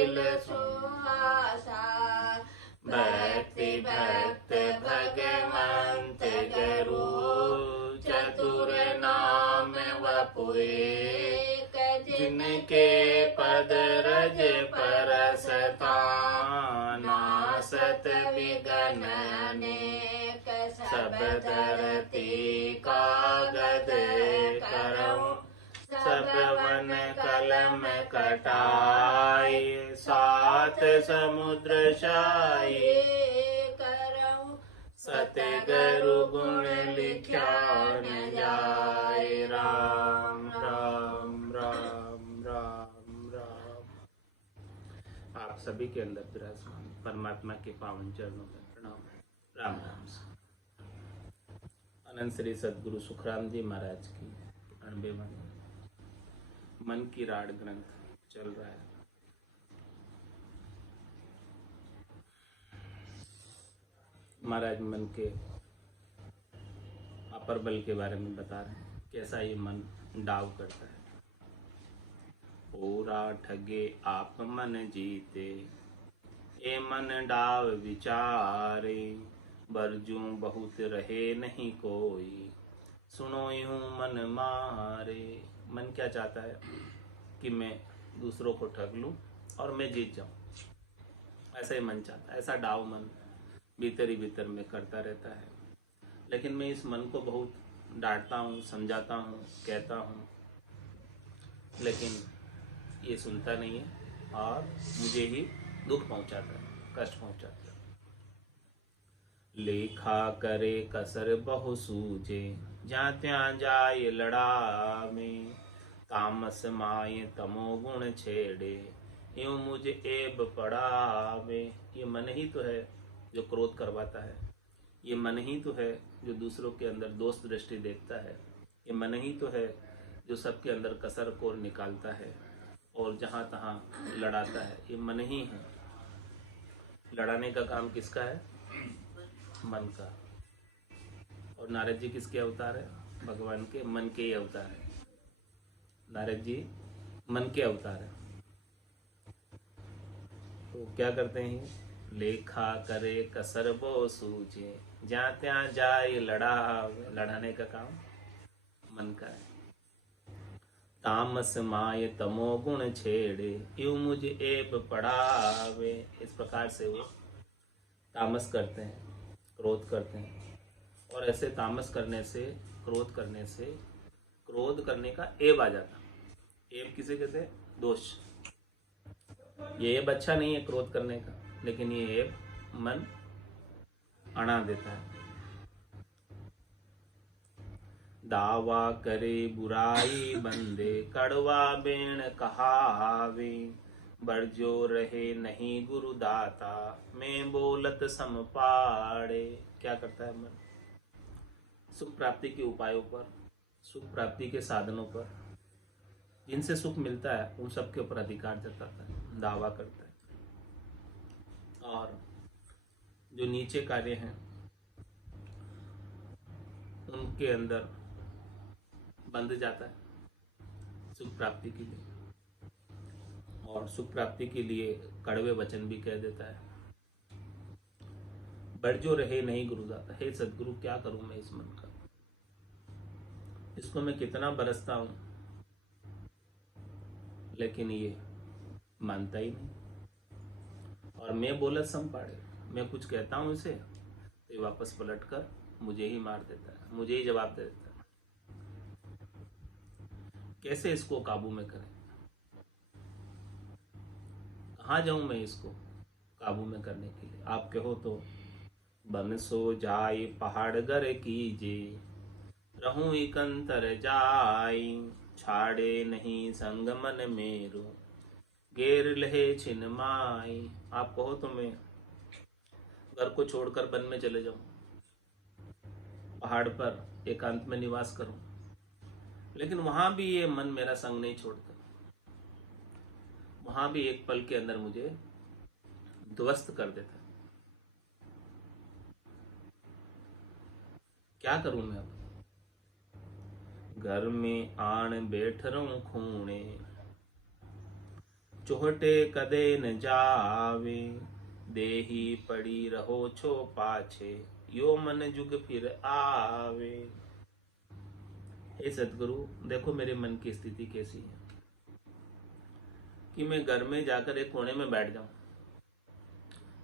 दिल सुहासा। भक्ति भक्त भगवंत गुरु चतुर नाम वपु एक। जिनके पद रज परसता नासत विघ्न अनेक। सब धरती कागद करऊं सब वन कलम कटाई। सात समुद्र शाही करऊं सतगुरु गुण लिख्या न जाए। राम राम राम राम राम। आप सभी के अंदर विराजमान परमात्मा के पावन चरणों में प्रणाम। राम राम। अनंत श्री सदगुरु सुखराम जी महाराज की 98वां मन की राड ग्रंथ चल रहा है। महाराज मन के अपर बल के बारे में बता रहे हैं, कैसा ये मन डाव करता है। पूरा ठगे आप मन जीते ए मन डाव विचारे। बरजूं बहुत रहे नहीं कोई सुनो यूं मन मारे। मन क्या चाहता है कि मैं दूसरों को ठग लूं और मैं जीत जाऊं। ऐसा ही मन चाहता है। ऐसा डाव मन भीतर ही भीतर में करता रहता है। लेकिन मैं इस मन को बहुत डांटता हूँ, समझाता हूँ, कहता हूँ, लेकिन ये सुनता नहीं है और मुझे ही दुख पहुंचाता है, कष्ट पहुंचाता है। लेखा करे कसर बहु सूझे जहाँ त्यों जाए लड़ावे। तामस माय तमो गुण छेड़े यूं मुझे एब पड़ावे। ये मन ही तो है जो क्रोध करवाता है। ये मन ही तो है जो दूसरों के अंदर दोष दृष्टि देखता है। ये मन ही तो है जो सबके अंदर कसर को निकालता है और जहाँ तहाँ लड़ाता है। ये मन ही है। लड़ाने का काम किसका है? मन का। और नारद जी किसके अवतार है? भगवान के मन के ही अवतार है। नारद जी मन के अवतार है। तो क्या करते हैं? लेखा करे कसर बो सूझे जहाँ त्यों जाए लड़ाने का काम मन का है। तामस माय तमो गुण छेड़े यूं मुझे एब पड़ावे। इस प्रकार से वो तामस करते हैं, क्रोध करते हैं। और ऐसे तामस करने से, क्रोध करने से, क्रोध करने का एब आ जाता। एब किसे कहते हैं? दोष। ये एब अच्छा नहीं है क्रोध करने का, लेकिन ये एब मन अड़ा देता है। दावा करे बुराई बंदे कड़वा बेण कहावे। बरजो रहे नहीं गुरु दाता मैं बोलत सम पाड़े। क्या करता है मन? सुख प्राप्ति के उपायों पर, सुख प्राप्ति के साधनों पर, जिनसे सुख मिलता है उन सब के ऊपर अधिकार जताता है, दावा करता है। और जो नीचे कार्य हैं उनके अंदर बंध जाता है सुख प्राप्ति के लिए। और सुख प्राप्ति के लिए कड़वे वचन भी कह देता है। बरजो रहे नहीं गुरुदाता। हे सदगुरु, क्या करूं मैं इस मन का? इसको मैं कितना बरसता हूं, लेकिन ये मानता ही नहीं। और मैं बोलत सम पाड़े, मैं कुछ कहता हूं इसे तो ये वापस पलट कर मुझे ही मार देता है, मुझे ही जवाब दे देता है। कैसे इसको काबू में करें? कहाँ जाऊं मैं इसको काबू में करने के लिए? आप कहो तो बन सो जाए पहाड़ गर कीजे रहूं इकंतर जाई। छाड़े नहीं संग मन मेरो गेर लहे छिन माई। आप कहो तो मैं घर को छोड़कर वन में चले जाऊं, पहाड़ पर एकांत में निवास करूं, लेकिन वहां भी ये मन मेरा संग नहीं छोड़ता। वहां भी एक पल के अंदर मुझे ध्वस्त कर देता है। क्या करूं मैं अब? घर में आन बैठ रहूं खूणे चोहटे कदे न जावे, देही पड़ी रहो छो पाछे, यो मन जुग फिर आवे। हे सदगुरु, देखो मेरे मन की स्थिति कैसी है कि मैं घर में जाकर एक कोने में बैठ जाऊं,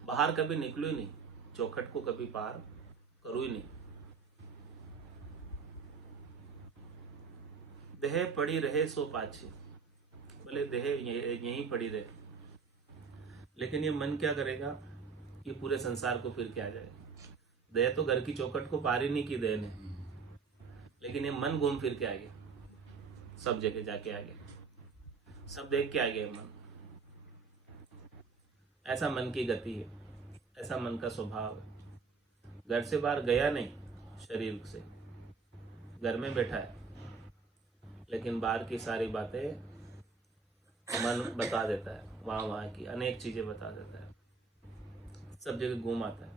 बाहर कभी निकलूं ही नहीं, चौखट को कभी पार करूं ही नहीं। देह पड़ी रहे सो पाछे, बोले देह यहीं पड़ी रहे, लेकिन ये मन क्या करेगा, ये पूरे संसार को फिर क्या जाए। देह तो घर की चौखट को पार ही नहीं की देह ने, लेकिन ये मन घूम फिर के आ गया, सब जगह जाके आ गया, सब देख के आ गया मन। ऐसा मन की गति है, ऐसा मन का स्वभाव है। घर से बाहर गया नहीं, शरीर से घर में बैठा है, लेकिन बाहर की सारी बातें मन बता देता है, वहाँ की अनेक चीजें बता देता है, सब जगह घूम आता है,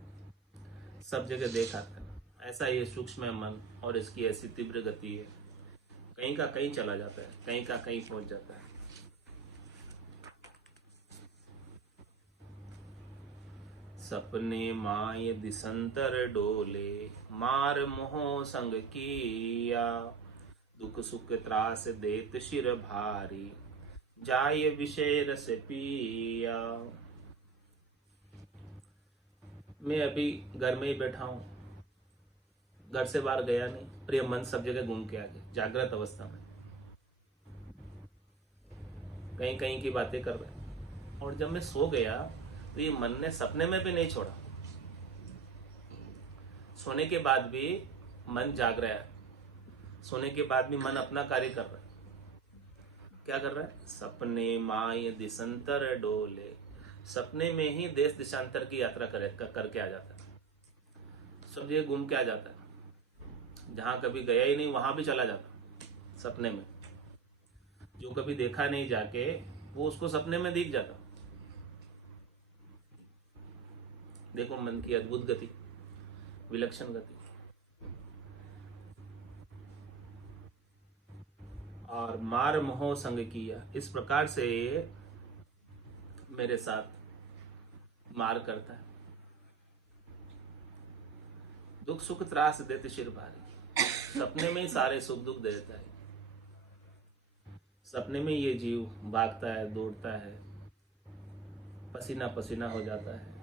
सब जगह देख आता है। ऐसा ये सूक्ष्म है मन, और इसकी ऐसी तीव्र गति है, कहीं का कहीं चला जाता है, कहीं का कहीं पहुंच जाता है। सपने माय दिसंतर डोले, मार मोह संग किया, दुख सुख त्रास देत शिर भारी, जाय विषय रस पिया। मैं अभी घर में ही बैठा हूं, घर से बाहर गया नहीं, और ये मन सब जगह घूम के आ गया, जागृत अवस्था में कहीं कहीं की बातें कर रहे हैं। और जब मैं सो गया तो ये मन ने सपने में भी नहीं छोड़ा, सोने के बाद भी मन जाग रहा है, सोने के बाद भी मन अपना कार्य कर रहा है। क्या कर रहा है? सपने माय दिसंतर डोले, सपने में ही देश देशांतर की यात्रा करके आ जाता है, सब जगह घूम के आ जाता है, जहां कभी गया ही नहीं वहां भी चला जाता सपने में। जो कभी देखा नहीं जाके, वो उसको सपने में दिख जाता। देखो मन की अद्भुत गति, विलक्षण गति। और मार मोह संग किया, इस प्रकार से मेरे साथ मार करता है, दुख सुख त्रास देते शिर भारी, सपने में ही सारे सुख दुख दे देता है। सपने में ये जीव भागता है, दौड़ता है, पसीना पसीना हो जाता है,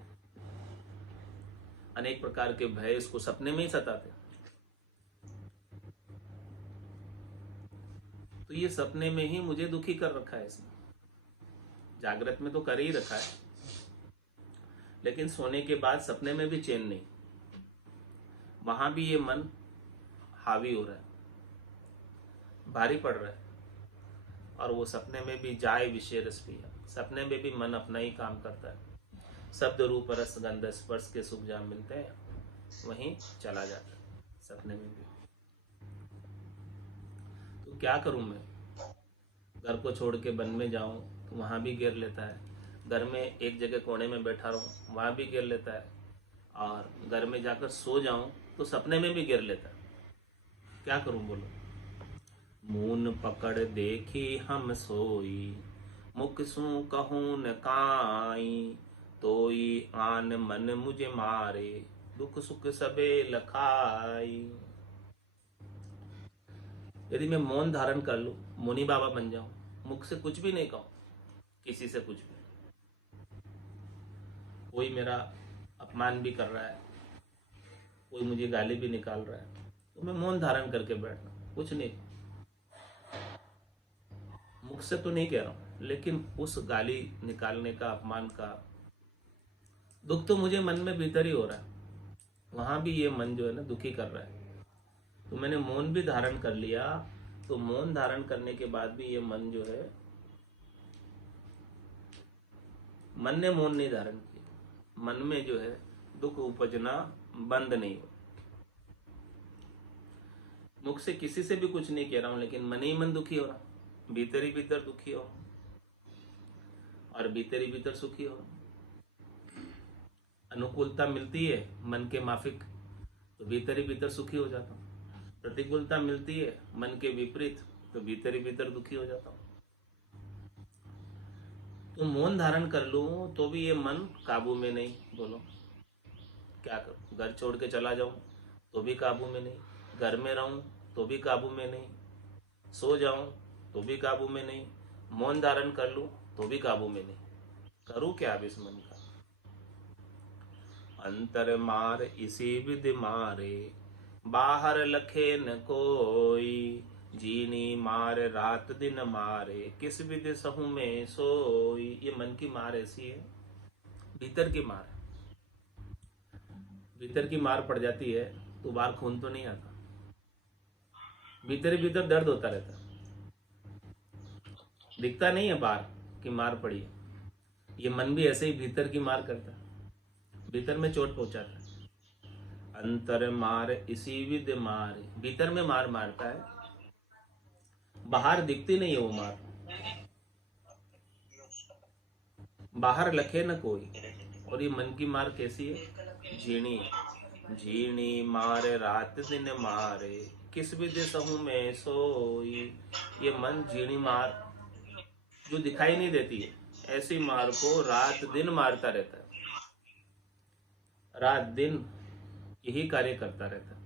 अनेक प्रकार के भय इसको सपने में ही सताते। तो ये सपने में ही मुझे दुखी कर रखा है इसने, जागृत में तो कर ही रखा है, लेकिन सोने के बाद सपने में भी चैन नहीं, वहां भी ये मन हावी हो रहा है, भारी पड़ रहा है। और वो सपने में भी जाए विषय रस पिया, सपने में भी मन अपना ही काम करता है, शब्द रूप रस गंध स्पर्श के सुख जहाँ मिलते हैं वहीं चला जाता है, सपने में भी। तो क्या करूं मैं, घर को छोड़ के वन में जाऊं तो वहां भी घेर लेता है, घर में एक जगह कोने में बैठा रहूं वहां भी घेर लेता है, और घर में जाकर सो जाऊं तो सपने में भी घेर लेता है। क्या करूं बोलो? मून पकड़ देखी हम सोई, मुख सू कहूं न काई, तोई आन मन मुझे मारे, दुख सुख सबे लखाई। यदि मैं मौन धारण कर लूं, मुनि बाबा बन जाऊं, मुख से कुछ भी नहीं कहूं, किसी से कुछ भी, कोई मेरा अपमान भी कर रहा है, कोई मुझे गाली भी निकाल रहा है, तो मैं मौन धारण करके बैठना, कुछ नहीं, मुख से तो नहीं कह रहा हूं, लेकिन उस गाली निकालने का, अपमान का दुख तो मुझे मन में भीतर ही हो रहा है, वहां भी ये मन जो है ना दुखी कर रहा है। तो मैंने मौन भी धारण कर लिया, तो मौन धारण करने के बाद भी ये मन जो है, मन ने मौन नहीं धारण किया, मन में जो है दुख उपजना बंद नहीं हो। मुख से किसी से भी कुछ नहीं कह रहा हूं, लेकिन मन ही मन दुखी हो रहा, भीतर ही भीतर दुखी हो और भीतर ही भीतर सुखी हो। अनुकूलता मिलती है मन के माफिक तो भीतर ही भीतर सुखी हो जाता हूँ, प्रतिकूलता मिलती है मन के विपरीत तो भीतर ही भीतर दुखी हो जाता हूँ। तो मौन धारण कर लूं तो भी ये मन काबू में नहीं। बोलो क्या करूं? घर छोड़ के चला जाऊं तो भी काबू में नहीं, घर में रहूं तो भी काबू में नहीं, सो जाऊं तो भी काबू में नहीं, मौन धारण कर लूं तो भी काबू में नहीं। करूं क्या अब इस मन का? अंतर मार इसी विधि मारे, बाहर लखे न कोई, जीनी मार रात दिन मारे, किस विधि सहू में सोई। ये मन की मार ऐसी है, भीतर की मार है। भीतर की मार पड़ जाती है तो बाहर खून तो नहीं आता, भीतर ही भीतर दर्द होता रहता है, दिखता नहीं है बाहर की मार पड़ी है। ये मन भी ऐसे ही भीतर की मार करता है, भीतर में चोट पहुंचाता है। अंतर मार इसी विधि मार, भीतर में मार मारता है, बाहर दिखती नहीं है वो मार। बाहर लखे न कोई। और ये मन की मार कैसी है? झीणी। झीणी मारे रात दिन मारे, किस विधि सहू में सोई। ये मन झीणी मार जो दिखाई नहीं देती है, ऐसी मार को रात दिन मारता रहता है, रात दिन यही कार्य करता रहता है।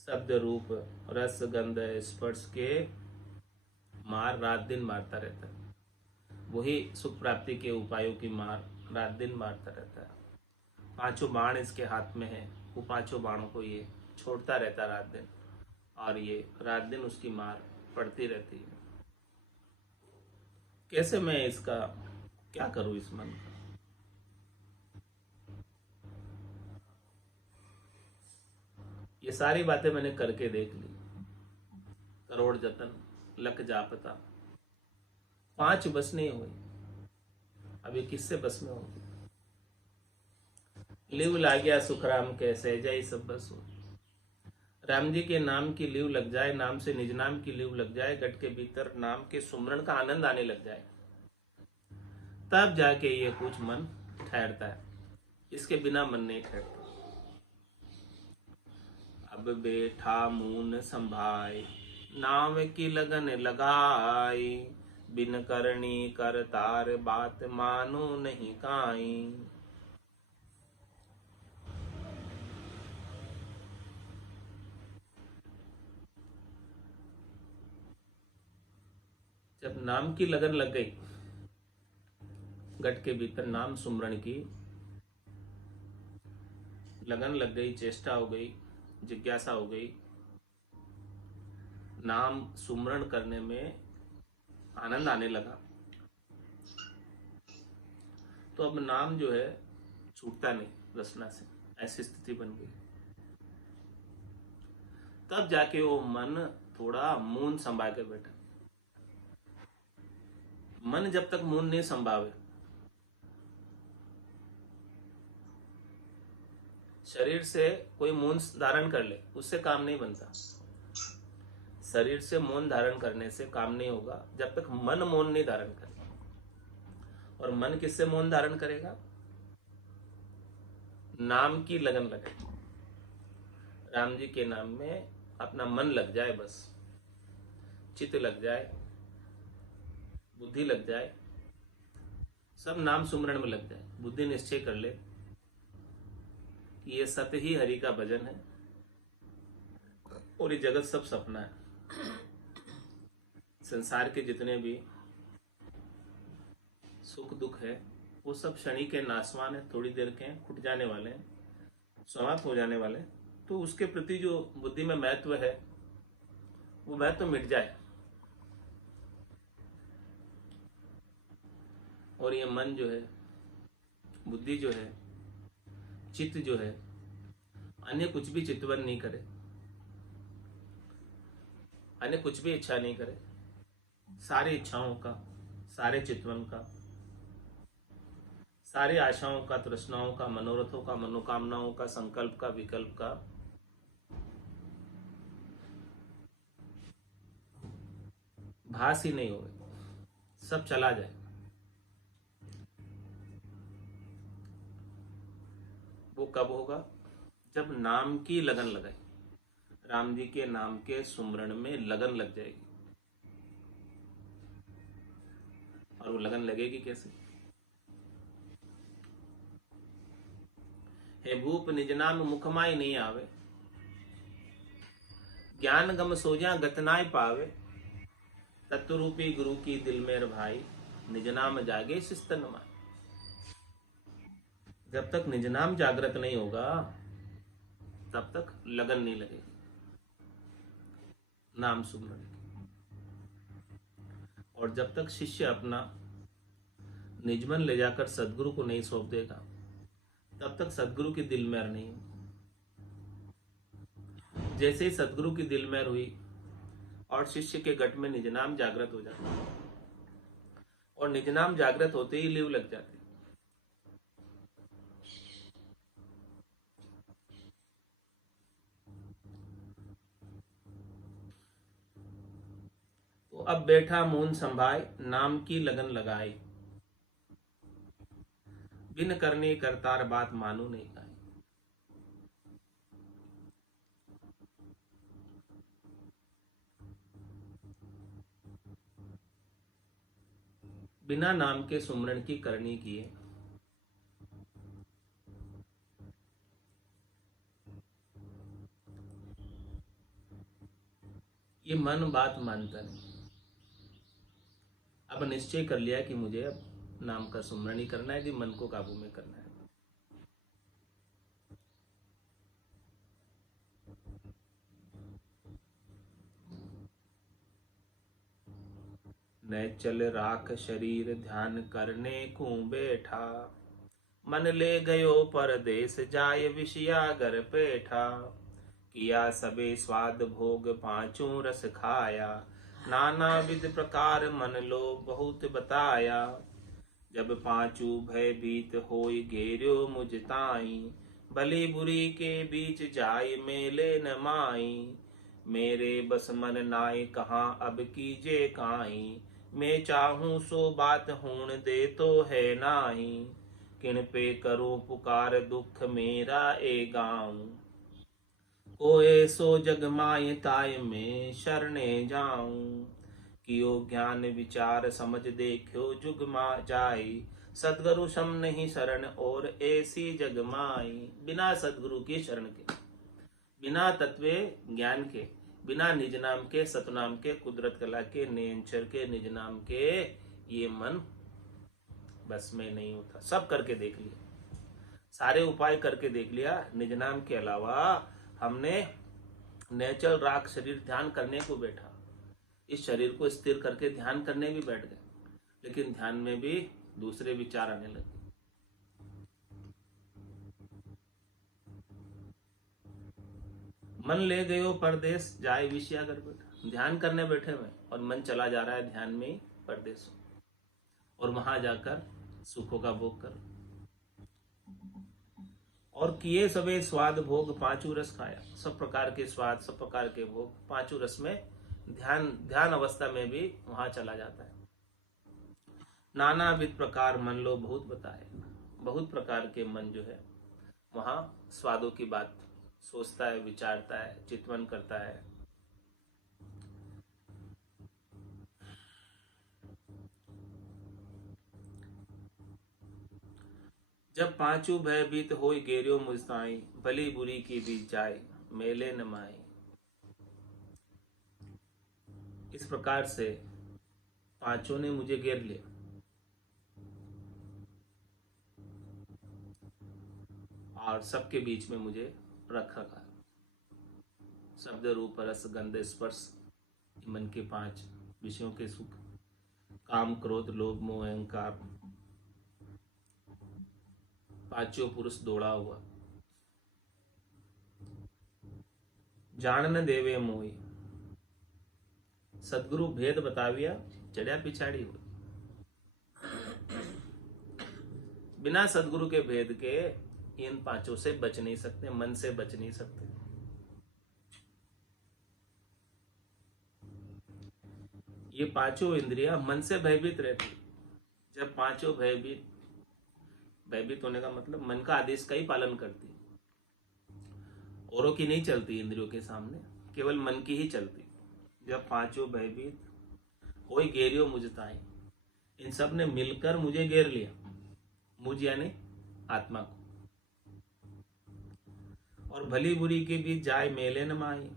शब्द रूप रस गंध स्पर्श के मार रात दिन मारता रहता है। वही सुख प्राप्ति के उपायों की मार रात दिन मारता रहता है। पांचों बाण इसके हाथ में है, वो पांचों बाणों को ये छोड़ता रहता रात दिन, और ये रात दिन उसकी मार पड़ती रहती है। कैसे मैं इसका क्या करूं इस मन का? ये सारी बातें मैंने करके देख ली, करोड़ जतन लक जापता, 5 बस नहीं हुई। अब ये किससे बस में होगी? लिव लाग्या सुखराम कैसे जय सब बस हो। राम जी के नाम की लिव लग जाए, नाम से निज नाम की लिव लग जाए, गट के भीतर नाम के सुमरण का आनंद आने लग जाए, तब जाके ये कुछ मन ठहरता है, इसके बिना मन नहीं ठहरता। अब बैठा मून संभाई, नाव की लगन लगाई, बिन करनी कर तार बात मानो नहीं काई। जब नाम की लगन लग गई, गट के भीतर नाम सुमरण की लगन लग गई, चेष्टा हो गई, जिज्ञासा हो गई, नाम सुमरण करने में आनंद आने लगा, तो अब नाम जो है छूटता नहीं रसना से, ऐसी स्थिति बन गई। तब जाके वो मन थोड़ा मून संभाल के बैठा। मन जब तक मून नहीं संभावे, शरीर से कोई मौन धारण कर ले, उससे काम नहीं बनता। शरीर से मौन धारण करने से काम नहीं होगा जब तक मन मौन नहीं धारण करे। और मन किससे मौन धारण करेगा? नाम की लगन लगे, राम जी के नाम में अपना मन लग जाए, बस चित्त लग जाए, बुद्धि लग जाए, सब नाम सुमरण में लग जाए। बुद्धि निश्चय कर ले कि ये सत्य ही हरि का भजन है और ये जगत सब सपना है। संसार के जितने भी सुख दुख है वो सब क्षणिक के नासवान है, थोड़ी देर के फुट जाने वाले हैं, समाप्त हो जाने वाले। तो उसके प्रति जो बुद्धि में महत्व है वो महत्व मिट जाए, और ये मन जो है, बुद्धि जो है, चित्त जो है, अन्य कुछ भी चितवन नहीं करे, अन्य कुछ भी इच्छा नहीं करे। सारी इच्छाओं का, सारे चितवन का, सारी आशाओं का, तृष्णाओं का, मनोरथों का, मनोकामनाओं का, संकल्प का, विकल्प का भास ही नहीं होगा, सब चला जाए। वो कब होगा? जब नाम की लगन लगाए, राम जी के नाम के सुमरण में लगन लग जाएगी, और वो लगन लगेगी कैसे? हे भूप निज नाम मुखमाई नहीं आवे, ज्ञान गम सोजा गतनाय पावे, तत्वरूपी गुरु की दिल मेर भाई, निज नाम जागे शिस्तन माई। जब तक निज नाम जागृत नहीं होगा तब तक लगन नहीं लगेगी नाम सुमरन की। और जब तक शिष्य अपना निजमन ले जाकर सदगुरु को नहीं सौंप देगा तब तक सदगुरु की दिल मेहर नहीं होगी। जैसे ही सदगुरु की दिल मेहर हुई और शिष्य के गट में निज नाम जागृत हो जाता है, और निज नाम जागृत होते ही लीव लग जाती। तो अब बैठा मून संभाय, नाम की लगन लगाई, बिन करने करतार बात मानू नहीं गाई। बिना नाम के सुमरण की करनी किए, ये मन बात मानता नहीं। अब निश्चय कर लिया कि मुझे अब नाम का सुमरण ही करना है, कि मन को काबू में करना है। न चल राख शरीर ध्यान करने को बैठा, मन ले गयो परदेस जाय विषयागर पेठा। किया सबे स्वाद भोग पांचों रस खाया, नाना विध प्रकार मन लो बहुत बताया। जब पांचू भय भीत होई घेर्यो मुझ ताई, भली बुरी के बीच जाय मेले न माई। मेरे बस मन नाय कहाँ अब कीजे काई, मैं चाहूं सो बात हूण दे तो है नाही। किन पे करूं पुकार दुख मेरा ए गाऊं, कोए सो जग माय ताय में शरणे जाऊं। कियो ज्ञान विचार समझ देखो जुग मा जाई, सदगुरु सम नहीं शरण और ऐसी जग माई। बिना सदगुरु की शरण के, बिना तत्वे ज्ञान के, बिना निज नाम के, सतनाम के, कुदरत कला के, नेंचर के, निज नाम के, ये मन बस में नहीं होता। सब करके देख लिया, सारे उपाय करके देख लिया, निज नाम के अलावा हमने नेचर राख शरीर ध्यान करने को बैठा, इस शरीर को स्थिर करके ध्यान करने भी बैठ गए, लेकिन ध्यान में भी दूसरे विचार आने लगे। मन ले गयो परदेश जाए विषयागर बैठा, ध्यान करने बैठे हुए और मन चला जा रहा है ध्यान में परदेश, और वहां जाकर सुखों का भोग कर। और किए सबे स्वाद भोग पांचों रस खाया, सब प्रकार के स्वाद, सब प्रकार के भोग पांचों रस में ध्यान अवस्था में भी वहां चला जाता है। नाना विध प्रकार मन लो बहुत बताए, बहुत प्रकार के मन जो है वहां स्वादों की बात सोचता है, विचारता है, चिंतन करता है। जब पांचों भयभीत होई गेरियो मुझताई, भली बुरी की बीच जाए मेले न माई। इस प्रकार से पांचों ने मुझे घेर लिया, और सबके बीच में मुझे रख रखा। शब्द रूप रस गंध स्पर्श, मन के पांच विषयों के सुख, काम क्रोध लोभ मोह अहंकार, पांचों पुरुष दौड़ा हुआ। जान न देवे मोई, सदगुरु भेद बताविया चढ़िया पिछाड़ी हुई। बिना सदगुरु के भेद के इन पांचों से बच नहीं सकते, मन से बच नहीं सकते। ये पांचों इंद्रियां मन से भयभीत रहती। जब पांचों भयभीत होने का मतलब मन का आदेश का ही पालन करती, औरों की नहीं चलती इंद्रियों के सामने, केवल मन की ही चलती। जब पांचों भयभीत होई गेरियो मुझताई, इन सब ने मिलकर मुझे घेर लिया, मुझ यानी आत्मा को। और भली बुरी के बीच जाए मेले न माही।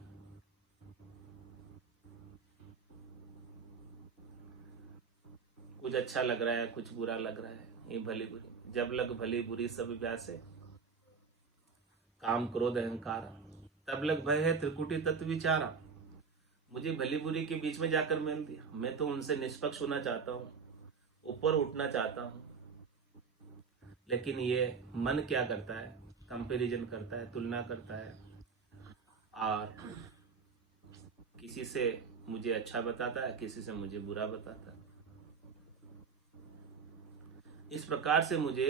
कुछ अच्छा लग रहा है, कुछ बुरा लग रहा है, ये भली बुरी। जब लग भली बुरी सब व्यासे, काम क्रोध अहंकार, तब लग भय है त्रिकुटी तत्व विचारा। मुझे भली बुरी के बीच में जाकर मेल दिया। मैं तो उनसे निष्पक्ष होना चाहता हूँ, ऊपर उठना चाहता हूँ, लेकिन ये मन क्या करता है, कंपैरिजन करता है, तुलना करता है, और किसी से मुझे अच्छा बताता है, किसी से मुझे बुरा बताता है। इस प्रकार से मुझे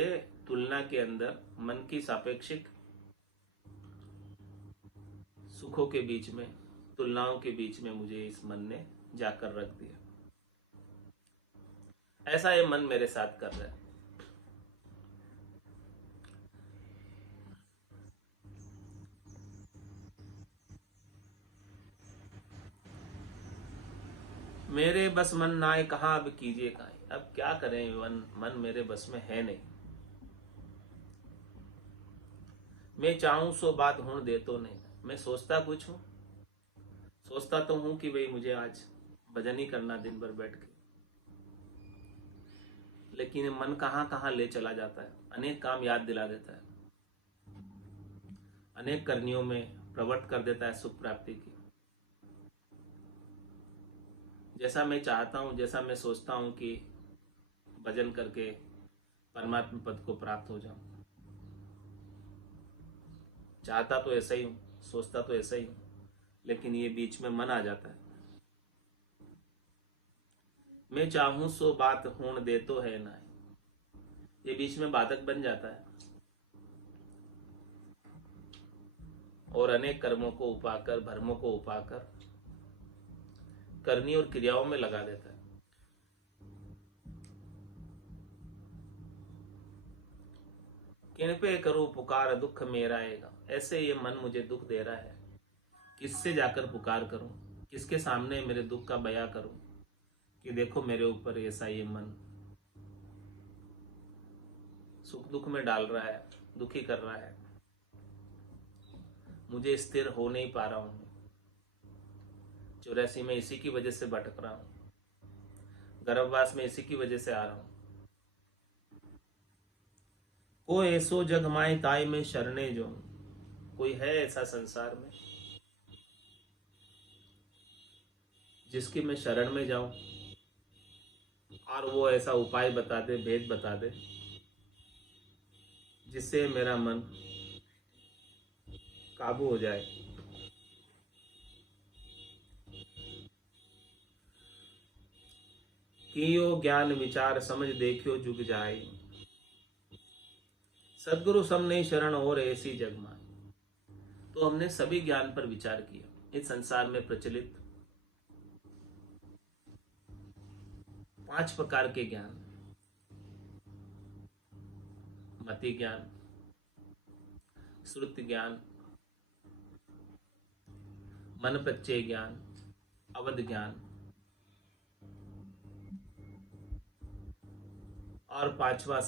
तुलना के अंदर मन की सापेक्षिक सुखों के बीच में, तुलनाओं के बीच में मुझे इस मन ने जाकर रख दिया। ऐसा ये मन मेरे साथ कर रहा है। मेरे बस मन नाय कहाँ अब कीजिए काहे। अब क्या करें, मन मेरे बस में है नहीं। मैं चाहूं सो बात होने दे तो नहीं। मैं सोचता कुछ हूं, सोचता तो हूं कि भाई मुझे आज भजन ही करना दिन भर बैठ के, लेकिन मन कहाँ कहाँ ले चला जाता है। अनेक काम याद दिला देता है, अनेक करनियों में प्रवृत्त कर देता है सुख प्राप्ति की। जैसा मैं चाहता हूं, जैसा मैं सोचता हूं कि भजन करके परमात्मा पद को प्राप्त हो जाऊं, चाहता तो ऐसा ही हूं, सोचता तो ऐसा ही हूं, लेकिन ये बीच में मन आ जाता है। मैं चाहूं सो बात होने दे तो है ना, ये बीच में बाधक बन जाता है और अनेक कर्मों को उपाकर, भरमों को उपाकर करनी और क्रियाओं में लगा देता है। किन पे करूं पुकार दुख मेरा आएगा। ऐसे ये मन मुझे दुख दे रहा है, किससे जाकर पुकार करूं, किसके सामने मेरे दुख का बयां करूं कि देखो मेरे ऊपर ऐसा ये मन सुख दुख में डाल रहा है, दुखी कर रहा है। मुझे स्थिर हो नहीं पा रहा हूं। 84 में इसी की वजह से भटक रहा हूं, गर्भवास में इसी की वजह से आ रहा हूं। कोई ऐसो जग माए ताई में शरणे जो, कोई है ऐसा संसार में जिसकी मैं शरण में जाऊं और वो ऐसा उपाय बता दे, भेद बता दे, जिससे मेरा मन काबू हो जाए। कियो ज्ञान विचार समझ देखियो जुग जाए, सदगुरु सम नहीं शरण और ऐसी जग माए। तो हमने सभी ज्ञान पर विचार किया। इस संसार में प्रचलित 5 प्रकार के ज्ञान, मति ज्ञान, श्रुति ज्ञान, मन प्रत्यय ज्ञान, अवध ज्ञान और 5वां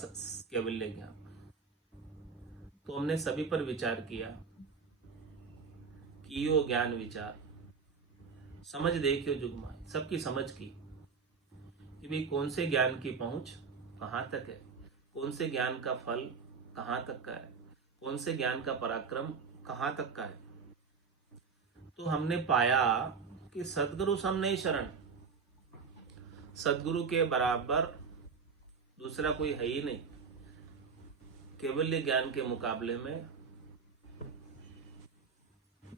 कैवल्य ज्ञान। तो हमने सभी पर विचार किया। कियो ज्ञान विचार समझ देखियो जुगमाए, सबकी समझ की कि भाई कौन से ज्ञान की पहुंच कहां तक है, कौन से ज्ञान का फल कहां तक का है, कौन से ज्ञान का पराक्रम कहां तक का है। तो हमने पाया कि सदगुरु सम नहीं शरण, सदगुरु के बराबर दूसरा कोई है ही नहीं। केवल्य ज्ञान के मुकाबले में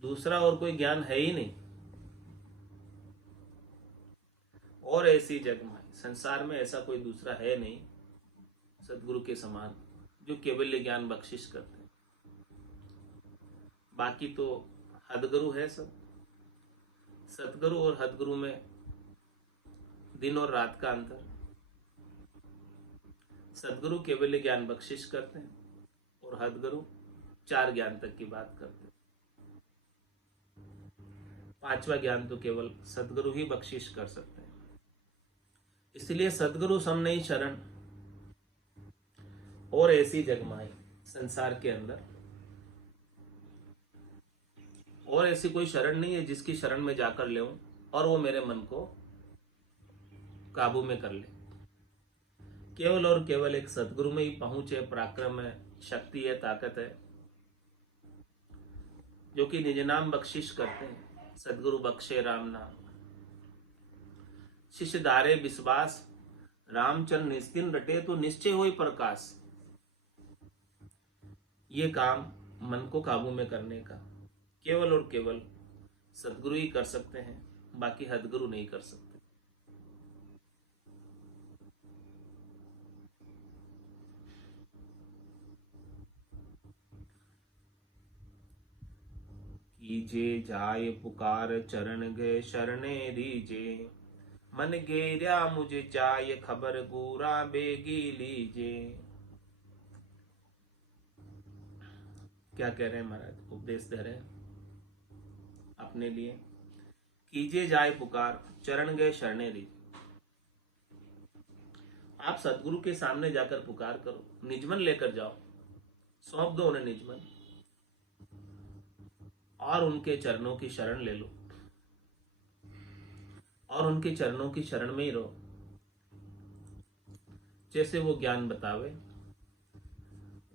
दूसरा और कोई ज्ञान है ही नहीं। और ऐसी जग में संसार में ऐसा कोई दूसरा है नहीं सदगुरु के समान जो केवल्य ज्ञान बख्शिश करते हैं। बाकी तो हदगुरु है सब। सतगुरु और हदगुरु में दिन और रात का अंतर। सदगुरु केवल्य ज्ञान बख्शिश करते हैं और हदगुरु 4 ज्ञान तक की बात करते हैं। 5वां ज्ञान तो केवल सदगुरु ही बख्शिश कर सकते हैं। इसलिए सदगुरु सम नहीं शरण, और ऐसी जगमाई संसार के अंदर, और ऐसी कोई शरण नहीं है जिसकी शरण में जाकर ले और वो मेरे मन को काबू में कर ले। केवल और केवल एक सदगुरु में ही पहुंच है, पराक्रम है, शक्ति है, ताकत है, जो कि निज नाम बख्शिश करते हैं। सदगुरु बख्शे राम नाम, शिष्य धारे विश्वास, रामचंद्र निस्तिन रटे तो निश्चय होई प्रकाश। ये काम मन को काबू में करने का केवल और केवल सदगुरु ही कर सकते हैं, बाकी हदगुरु नहीं कर सकते। कीजे जाय पुकार चरण गए शरणे दीजे, मन गेरा मुझे जाय खबर गुरा बेगी लीजे। क्या कह रहे हैं महाराज, उपदेश दे रहे हैं अपने लिए। कीजिए जाए पुकार चरण गए शरणे दीजिए। आप सदगुरु के सामने जाकर पुकार करो, निजमन लेकर जाओ, सौंप दो उन्हें निजमन, और उनके चरणों की शरण ले लो, और उनके चरणों की शरण में ही रहो। जैसे वो ज्ञान बतावे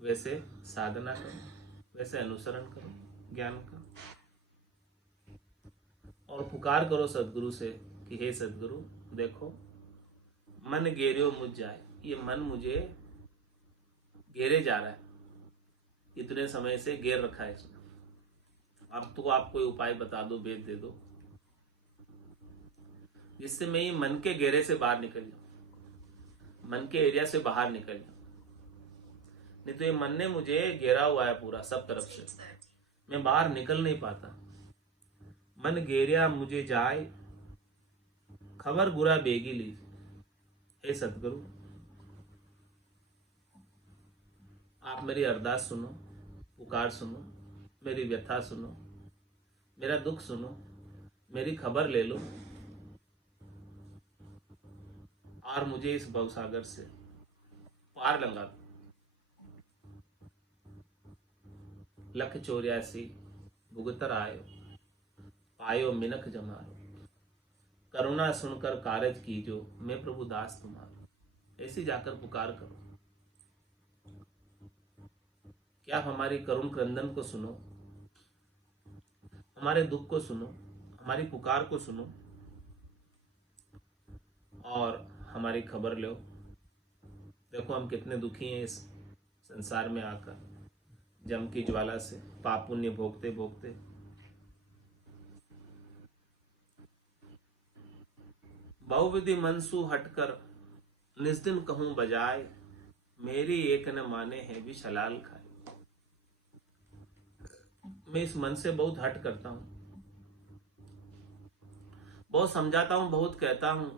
वैसे साधना करो, वैसे अनुसरण करो ज्ञान का, और पुकार करो सदगुरु से कि हे सदगुरु देखो मन घेरियो मुझ जाए, ये मन मुझे घेरे जा रहा है, इतने समय से घेर रखा है इसने, अब तो आप कोई उपाय बता दो, भेद दे दो, जिससे मैं ये मन के घेरे से बाहर निकल जाऊं, मन के एरिया से बाहर निकल जाऊं। नहीं तो ये मन ने मुझे घेरा हुआ है पूरा सब तरफ से, मैं बाहर निकल नहीं पाता। मन घेरिया मुझे जाए खबर गुरा बेगी ली। हे सतगुरु आप मेरी अरदास सुनो, पुकार सुनो, मेरी व्यथा सुनो, मेरा दुख सुनो, मेरी खबर ले लो, और मुझे इस भवसागर से पार लंघा दो। लख 84 भुगतर आयो, पायो मिनख जमारो, करुणा सुनकर कारज कीजो, मैं प्रभु दास तुम्हारो। ऐसी जाकर पुकार करो कि आप हमारी करुण क्रंदन को सुनो, हमारे दुख को सुनो, हमारी पुकार को सुनो, और हमारी खबर लो। देखो हम कितने दुखी हैं इस संसार में आकर, जम की ज्वाला से पाप पुण्य भोगते भोगते। बहुविधि मनसु हटकर निस्दिन कहूं बजाय, मेरी एक न माने है विष हलाल खाए। मैं इस मन से बहुत हट करता हूं, बहुत समझाता हूं, बहुत कहता हूं,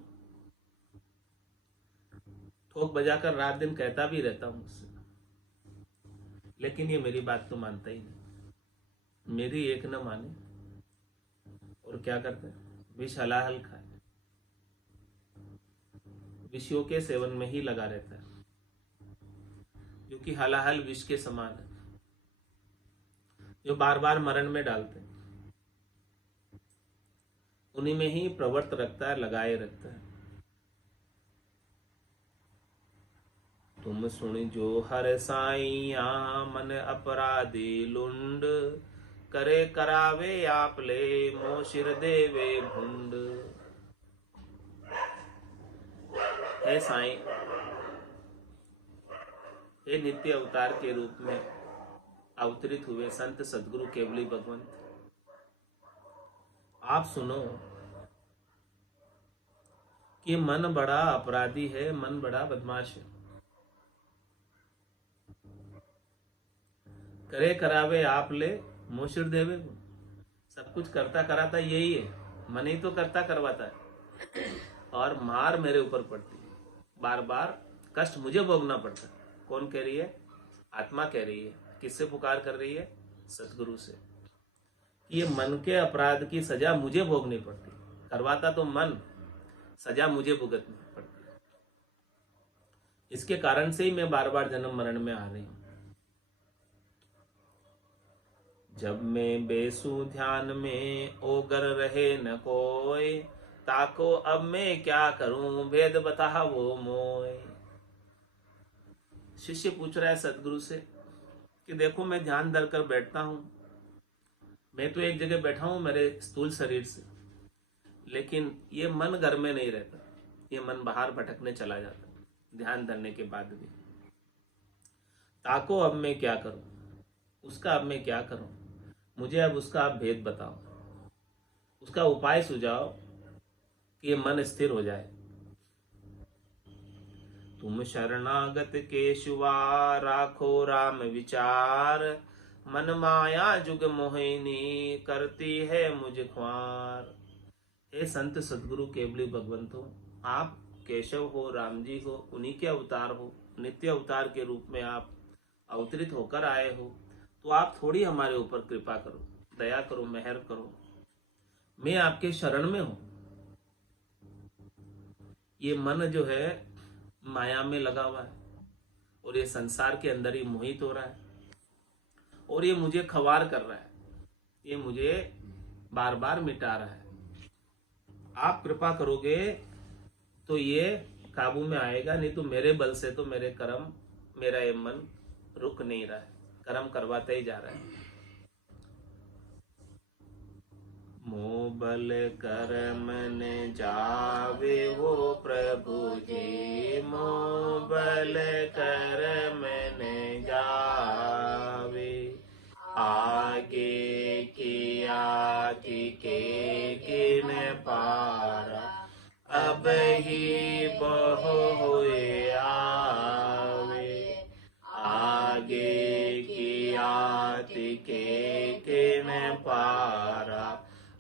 ठोक बजाकर रात दिन कहता भी रहता हूं उससे, लेकिन ये मेरी बात तो मानता ही नहीं, मेरी एक न माने, और क्या करता है, विष हलाहल खाए, विषयों के सेवन में ही लगा रहता है, क्योंकि हलाहल विष के समान है, जो बार बार मरण में डालते हैं, उन्हीं में ही प्रवृत्त रखता है, लगाए रखता है। तुम सुन जो हर साइया मन अपराधी लुंड, करे करावे आप ले मोह सिर देवे भुंड। हे साईं, हे नित्य अवतार के रूप में अवतरित हुए संत सदगुरु केवली भगवंत, आप सुनो कि मन बड़ा अपराधी है, मन बड़ा बदमाश है, करे करावे आप ले मोशिर देवे। सब कुछ करता कराता यही है, मन ही तो करता करवाता है, और मार मेरे ऊपर पड़ती है, बार बार कष्ट मुझे भोगना पड़ता है। कौन कह रही है? आत्मा कह रही है। किससे पुकार कर रही है? सतगुरु से। ये मन के अपराध की सजा मुझे भोगनी पड़ती, करवाता तो मन, सजा मुझे भुगतनी पड़ती। इसके कारण से ही मैं बार बार जन्म मरण में आ रही हूं। जब मैं बेसू ध्यान में ओगर रहे न कोय, ताको अब मैं क्या करूं भेद बता वो मोय। शिष्य पूछ रहा है सदगुरु से कि देखो मैं ध्यान धर कर बैठता हूं, मैं तो एक जगह बैठा हूं मेरे स्थूल शरीर से, लेकिन ये मन घर में नहीं रहता, ये मन बाहर भटकने चला जाता ध्यान धरने के बाद भी। ताको अब मैं क्या करूं, उसका अब मैं क्या करूं, मुझे अब उसका आप भेद बताओ, उसका उपाय सुझाओ कि ये मन स्थिर हो जाए। तुम शरणागत केशवा राखो राम विचार, मन माया जुग मोहिनी करती है मुझ ख्वार। हे संत सदगुरु केवली भगवंतो, आप केशव हो, राम जी हो, उन्हीं के अवतार हो, नित्य अवतार के रूप में आप अवतरित होकर आए हो, तो आप थोड़ी हमारे ऊपर कृपा करो, दया करो, मेहर करो। मैं आपके शरण में हूं। ये मन जो है माया में लगा हुआ है और ये संसार के अंदर ही मोहित हो रहा है और ये मुझे खवार कर रहा है, ये मुझे बार बार मिटा रहा है। आप कृपा करोगे तो ये काबू में आएगा, नहीं तो मेरे बल से तो मेरे कर्म, मेरा ये मन रुक नहीं रहा है, कर्म करवाते ही जा रहा है। मोह बल कर्म न जावे हो प्रभु जी, मोह बल कर्म न जावे। आगे किया के किन पारा, अब ही बहु हुए आवे। आगे किया के किन पारा,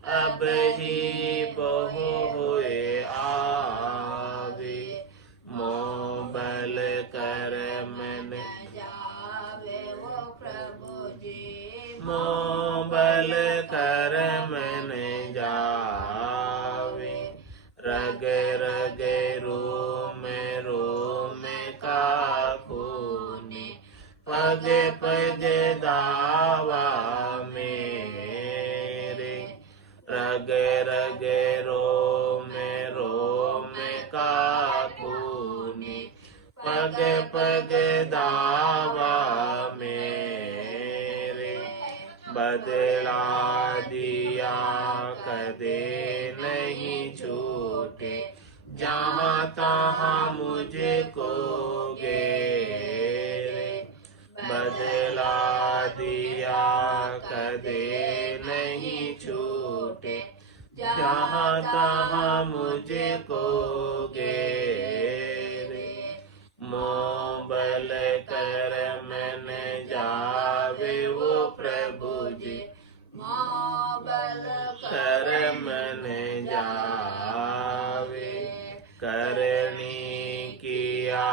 अब ही बहु हुए आवे। मोह बल कर्म न जावे वो प्रभु जी, मोह बल कर्म न जावे। रग रग रोम रोम का खूने, पग पग दावा मेरे। रग रग रोम रोम का खूने, पग पग दावा मेरे। बदला दिया कदे नहीं छूटे, जहाँ तहाँ मुझको घेरे। बदला दिया कदे नहीं छूटे, जहाँ तहाँ मुझको घेरे। मोह बल कर्म न जावे वो प्रभु जी, मोह बल कर्म न जावे। करनी किया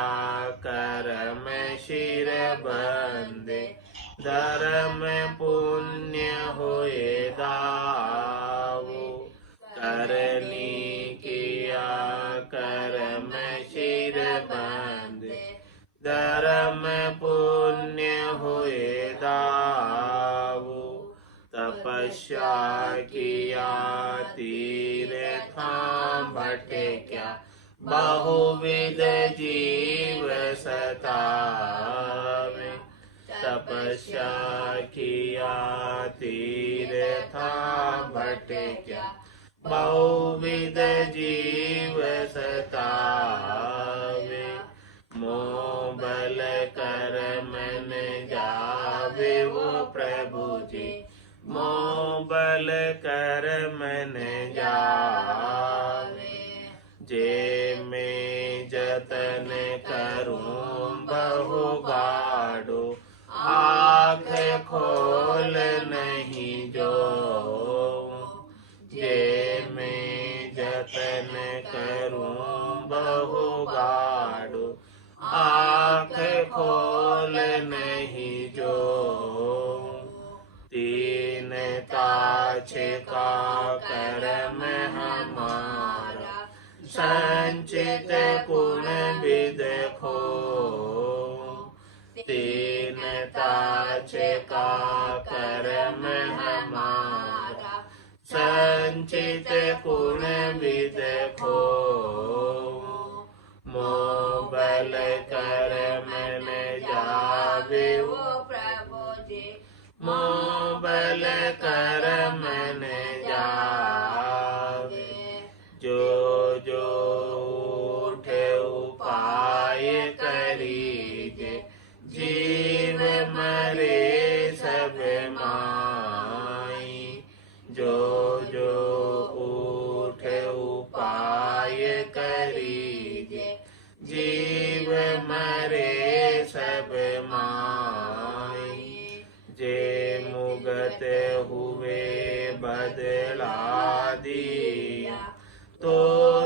कर्म शिर बंदे, धर्म पुण्य होए दावो। करनी किया कर्म शिर बंदे, धर्म पुण्य होए दावो। तपस्या किया तीर्थां भटक्या, बहुविध जीव सतावे। तपस्या किया तीर्थां भटक्या, बहुविध जीव सतावे। मोह बल कर्म न जावे वो प्रभु जी, मोह बल कर्म न जावे। जे मैं जतन करूं बहु बाड़ो, आँख खोल नहीं जो। जे मैं जतन करूं बहु बाड़ो, आँख खोल नहीं जो। तीन ताछे का कर्म हमारा, संचित गुण विद खो। पाछे का कर्म हमारा, संचित गुण विद खो, मोह बल कर्म न जावे वो प्रभु जी, मोह बल कर्म न जावे, जो जो उठे उपाय करीजे, जीव मरे सब माई, जो जो उठे उपाय करीजे, जीव मरे सब माई, जे मुगत हुए बदला दिया, तो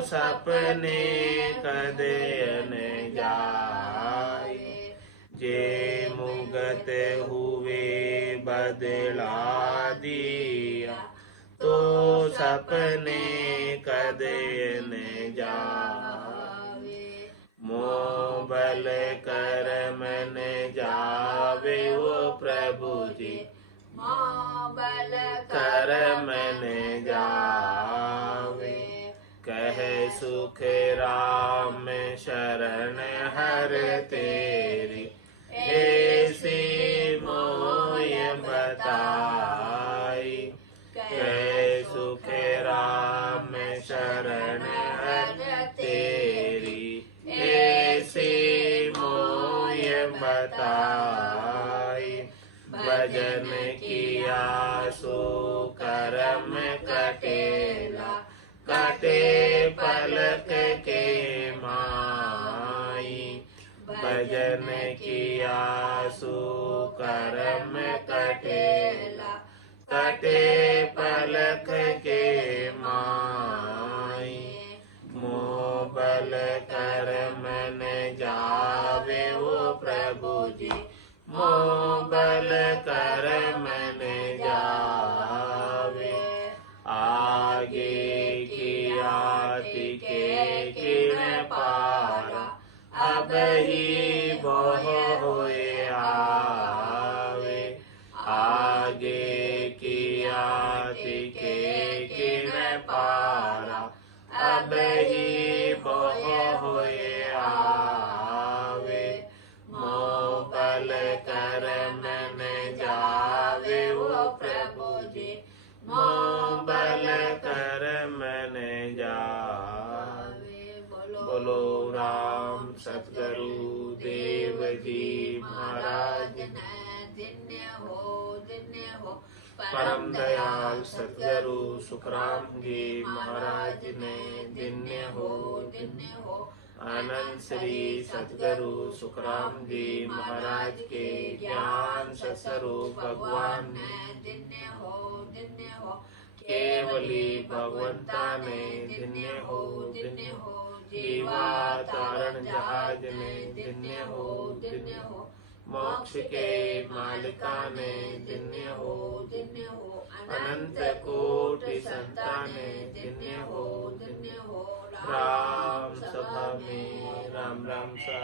सपने कदे न जाए, जे मुगत हुए बदला दिया, तो सपने कदे न जावे, मोह बल कर्म न जावे वो प्रभु जी, मोह बल कर्म न जावे, कह सुख राम शरण हर तेरी, ऐसी मोय बताई, कह सुख राम शरण हर तेरी, ऐसी मोय बताई, भजन किया सो कर्म कटेला, कटे पलक के माई, भजन किया सो कर्म कटेला, कटे पलक के माई, मोह बल कर्म न जावे वो प्रभु जी, मोह बल कर्म न जावे, आगे के किण पारा, अब ही बहु होए आवे, आगे के किण पारा, अब ही बहु होए आवे, मोह बल कर्म न जावे वो प्रभु जी, मोह बल कर्म न जावे, बोलो राम सतगुरु देव जी महाराज ने, धन्य हो परम दयाल सतगुरु सुखराम जी महाराज ने, धन्य हो आनंद श्री सतगुरु सुखराम जी महाराज के ज्ञान स्वरूप भगवान ने, धन्य हो केवली भगवंता ने, धन्य हो जीवा तारण जहाज ने, धन्य हो मोक्ष के मालिका ने, धन्य हो अनंत कोटि संताने, धन्य हो राम सभा में राम राम सा